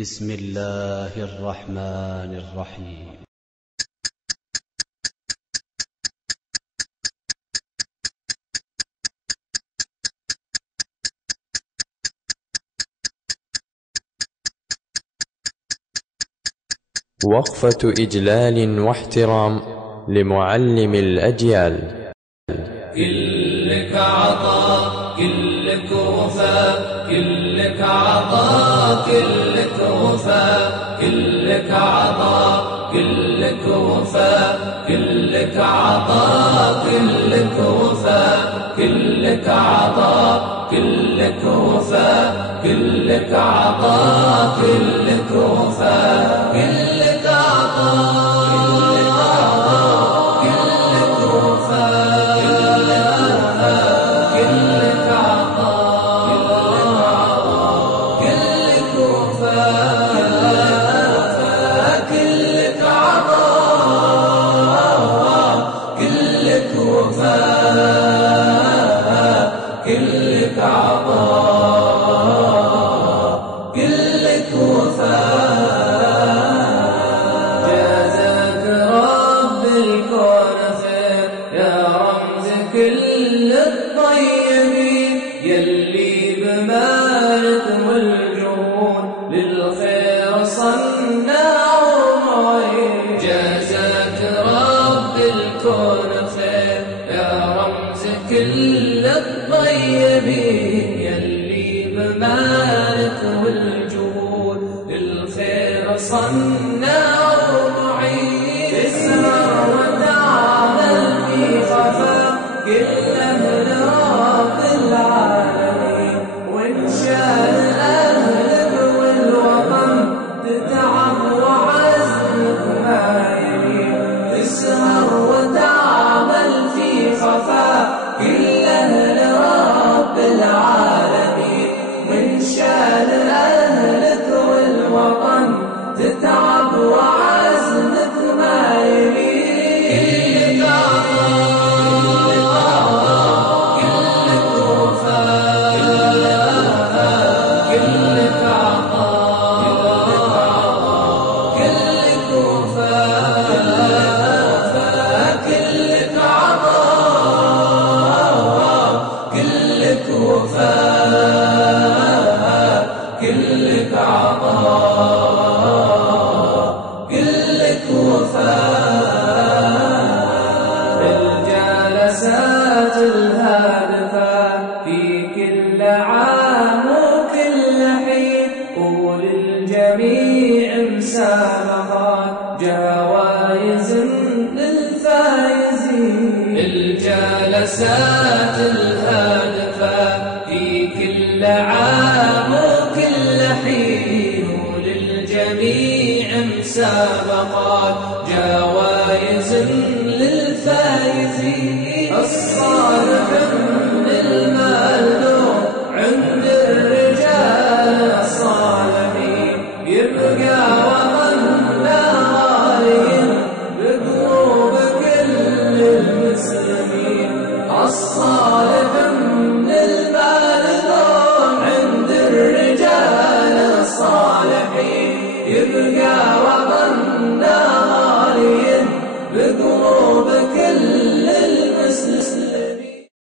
بسم الله الرحمن الرحيم. وقفة إجلال واحترام لمعلم الأجيال. كلك عطاء كلك وفاء، كلك عطاء كلك وفاء، كلك عطاء كلك وفاء، كلك عطاء كلك وفاء، كلك عطاء كلك وفاء، كلك عطاء كلك وفاء، كلك عطاء كلك عطاء كلك وفاء. جازاك رب الكون خير يا رمز كل الطيبين، يلي بمالكم الجهود للخير صناع ومعين. جازاك رب الكون خير يا رمز كل الطيبين، يلي بمالك والجهود للخير صناع ومعين. اسهر وتعمل في خفاء كل أهل رب العالمين، وإن شاء أهلك والوطن تتعب وعزمك ما يلين. اسهر وتعمل في خفاء كل أهل رب العالمين، من شان أهلك والوطن تتعب وعزمك ما يلين. كلك عطاء كلك وفاء، كلك عطاء كلك وفاء، كلك عطاء كلك وفاء، كلك عطاء كلك وفاء. الجلسات الهادفة في كل عام وكل حين، وللجميع مسابقات جوائز للفائزين. الجلسات الهادفة في كل عام وكل حين، وللجميع مسابقات